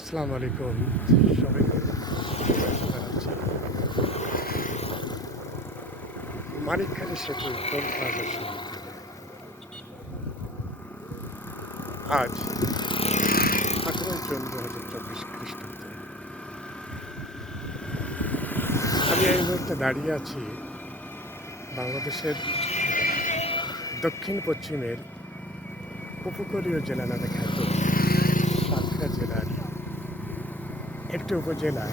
আসসালামু আলাইকুম সবাইকে জানাচ্ছি মানিকখালী সেতু টোল প্লাজার সামনে থেকে। আজ 18 জুন 2024 খ্রিস্টাব্দ। আমি এই মুহূর্তে দাঁড়িয়ে আছি বাংলাদেশের দক্ষিণ পশ্চিমের উপকূলীয় জেলা নামে খ্যাত সাতক্ষীরা জেলার একটি উপজেলা।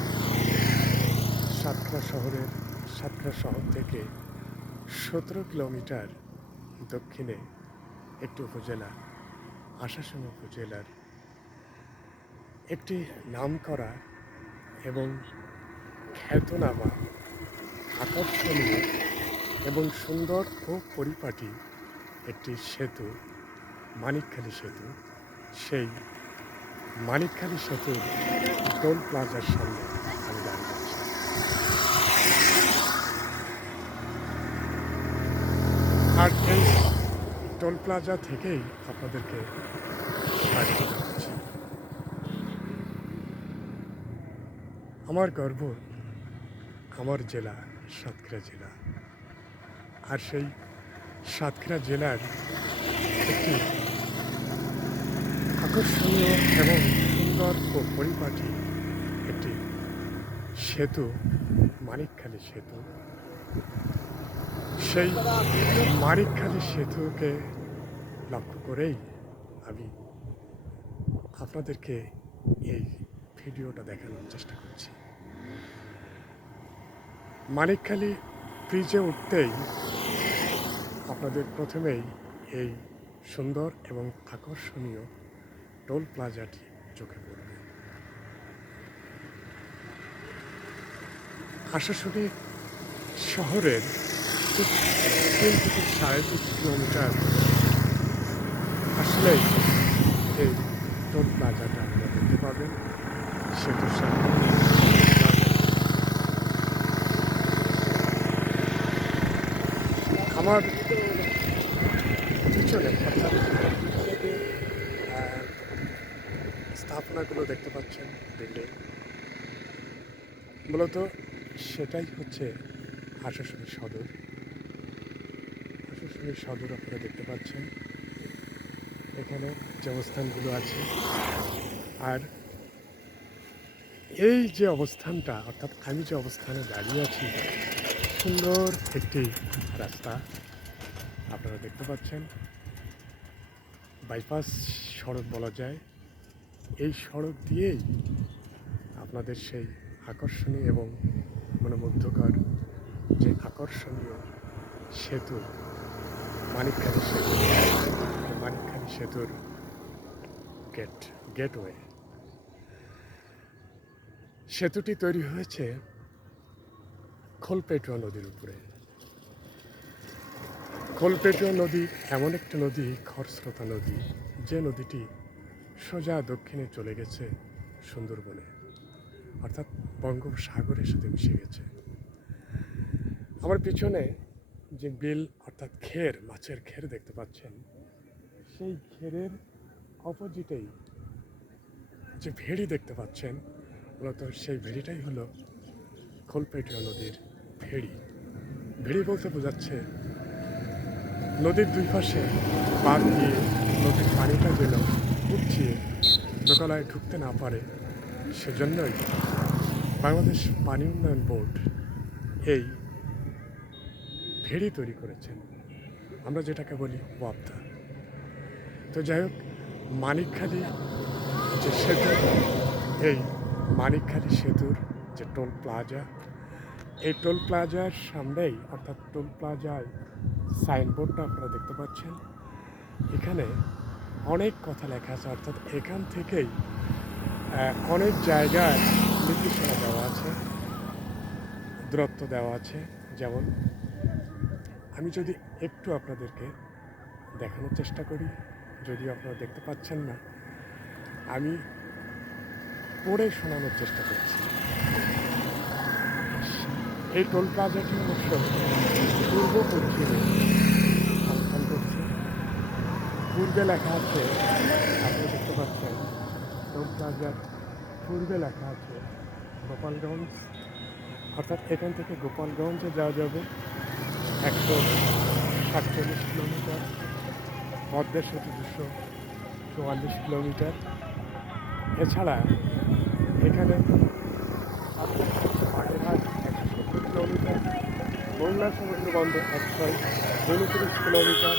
সাতক্ষীরা শহর থেকে 17 কিলোমিটার দক্ষিণে একটি উপজেলা, আশাশুনি উপজেলার একটি নামকরা এবং খ্যাতনামা, আকর্ষণীয় এবং সুন্দর ও পরিপাটি একটি সেতু, মানিকখালী সেতু। সেই মানিকখালী সেতুর টোল প্লাজার সামনে আমি দাঁড়িয়ে আছি। আর এই টোল প্লাজা থেকেই আপনাদেরকে স্বাগত জানাচ্ছি। আমার গর্ব আমার জেলা সাতক্ষীরা জেলা। আর সেই সাতক্ষীরা জেলার একটি আকর্ষণীয় এবং সুন্দর ও পরিপাটি একটি সেতু, মানিকখালী সেতু। সেই মানিকখালী সেতুকে লক্ষ্য করেই আমি আপনাদেরকে এই ভিডিওটা দেখানোর চেষ্টা করছি। মানিকখালী ব্রিজে উঠতেই আপনাদের প্রথমেই এই সুন্দর এবং আকর্ষণীয় টোল প্লাজাটি চোখে পড়বে। আশাশুনি শহরের 3 থেকে 3.5 কিলোমিটার আসলেই এই টোল প্লাজাটা আপনারা দেখতে পাবেন। সেতুর সামনে আমার পিছনে অর্থাৎ স্থাপনাগুলো দেখতে পাচ্ছেন, বিল্ডিং, মূলত সেটাই হচ্ছে আশাশুনি সদর। আশাশুনি সদর আপনারা দেখতে পাচ্ছেন এখানে যে অবস্থানগুলো আছে। আর এই যে অবস্থানটা, অর্থাৎ আমি যে অবস্থানে দাঁড়িয়ে আছি, সুন্দর একটি রাস্তা আপনারা দেখতে পাচ্ছেন, বাইপাস সড়ক বলা যায়। এই সড়ক দিয়েই আপনাদের সেই আকর্ষণীয় এবং মনোমুগ্ধকর যে আকর্ষণীয় সেতু, মানিকখালী সেতু, মানিকখালী সেতুর গেটওয়ে। সেতুটি তৈরি হয়েছে খোলপেটুয়া নদীর উপরে। খোলপেটুয়া নদী এমন একটা নদী, খরস্রোতা নদী, যে নদীটি সোজা দক্ষিণে চলে গেছে সুন্দরবনে, অর্থাৎ বঙ্গোপসাগরের সাথে মিশে গেছে। আমার পিছনে যে বিল অর্থাৎ ঘের, মাছের ঘের দেখতে পাচ্ছেন, সেই ঘেরের অপোজিটেই যে ভেড়ি দেখতে পাচ্ছেন, মূলত সেই ভেড়িটাই হলো খোলপেটুয়া নদীর ভেড়ি। ভেড়ি বলতে বোঝাচ্ছে নদীর দুই পাশে বাঁধ দিয়ে নদীর পানিটা যেন উপচিয়ে দোতলায় ঢুকতে না পারে, সেজন্যই বাংলাদেশ পানি উন্নয়ন বোর্ড এই ভেড়ি তৈরি করেছেন, আমরা যেটাকে বলি ওয়াপদা। তো যাই হোক, মানিকখালী যে সেতু, এই মানিকখালী সেতুর যে টোল প্লাজা, এই টোল প্লাজার সামনেই, অর্থাৎ টোল প্লাজায় সাইনবোর্ডটা আপনারা দেখতে পাচ্ছেন, এখানে অনেক কথা লেখা আছে। অর্থাৎ এখান থেকেই অনেক জায়গায় নির্দেশনা দেওয়া আছে, দূরত্ব দেওয়া আছে। যেমন আমি যদি একটু আপনাদেরকে দেখানোর চেষ্টা করি, যদিও আপনারা দেখতে পাচ্ছেন না, আমি পড়ে শোনানোর চেষ্টা করছি। এই টোল প্লাজাটি অবশ্য পূর্ব পশ্চিমে অবস্থান করছে। পূর্বে লেখা আছে, আপনি দেখতে পাচ্ছেন টোল প্লাজার পূর্বে লেখা আছে গোপালগঞ্জ, অর্থাৎ এখান থেকে গোপালগঞ্জে যাওয়া যাবে 147 কিলোমিটার, পদ্মা সেতু 244 কিলোমিটার। এছাড়া এখানে বাগেরহাট 170 কিলোমিটার, মোংলা সমুদ্র বন্দর 129 কিলোমিটার,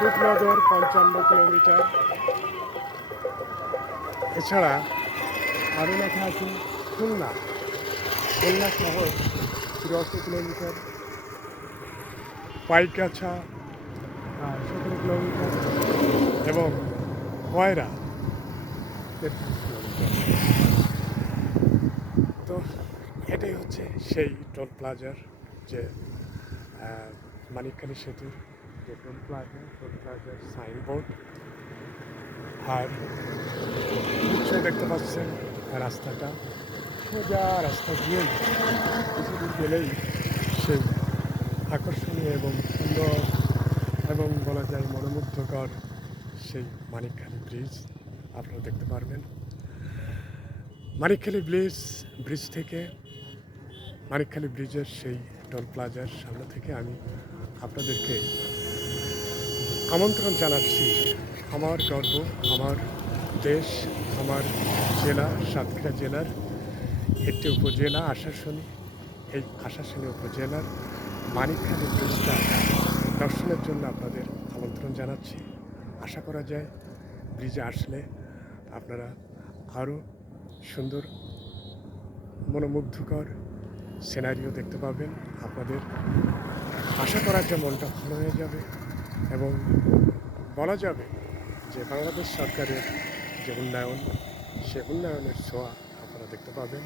রূপনগর 55 কিলোমিটার। এছাড়া আরও লেখা আছে খুলনা শহর 83 কিলোমিটার, পাইকগাছা 17 কিলোমিটার এবং কয়রা 33 কিলোমিটার। তো এটাই হচ্ছে সেই টোল প্লাজার, যে মানিকখালী সেতুর যে টোল প্লাজার সাইনবোর্ড। আর নিশ্চয়ই দেখতে পাচ্ছেন রাস্তাটা, সোজা রাস্তা দিয়েই কিছুদূর গেলেই সেই আকর্ষণীয় এবং সুন্দর এবং বলা যায় মনোমুগ্ধকর সেই মানিকখালী ব্রিজ আপনারা দেখতে পারবেন। মানিকখালী ব্রিজ থেকে মানিকখালী ব্রিজের সেই টোল প্লাজার সামনে থেকে আমি আপনাদেরকে আমন্ত্রণ জানাচ্ছি আমার গর্ব, আমার দেশ, আমার জেলা সাতক্ষীরা জেলার একটি উপজেলা আশাশুনি। এই আশাশুনি উপজেলার মানিকখালী ব্রিজটা দর্শনের জন্য আপনাদের আমন্ত্রণ জানাচ্ছি। আশা করা যায় ব্রিজে আসলে আপনারা আরও সুন্দর মনোমুগ্ধকর সিনারিও দেখতে পাবেন। আপনাদের আশা করার যে মনটা ভালো হয়ে যাবে এবং বলা যাবে যে বাংলাদেশ সরকারের যে উন্নয়ন, সে উন্নয়নের ছোঁয়া আপনারা দেখতে পাবেন।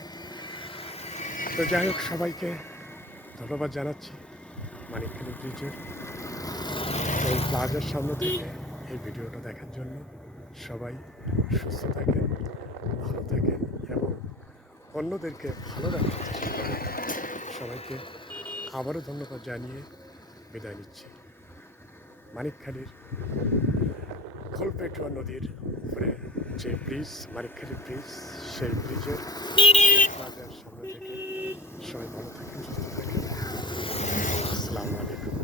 তো যাই হোক, সবাইকে ধন্যবাদ জানাচ্ছি মানিকখালী ব্রিজের এই প্লাজার সামনে থেকে এই ভিডিওটা দেখার জন্য। সবাই সুস্থ থাকেন, ভালো থাকেন এবং অন্যদেরকে ভালো রাখার চেষ্টা করেন। সবাইকে আবারও ধন্যবাদ জানিয়ে বিদায় নিচ্ছি। মানিকখালীর খোলপেটুয়া নদীর উপরে যে ব্রিজ, মানিকখালী ব্রিজ, সেই ব্রিজের প্লাজার সামনে থেকে সবাই ভালো থাকেন, সুস্থ থাকেন। আসসালামু আলাইকুম।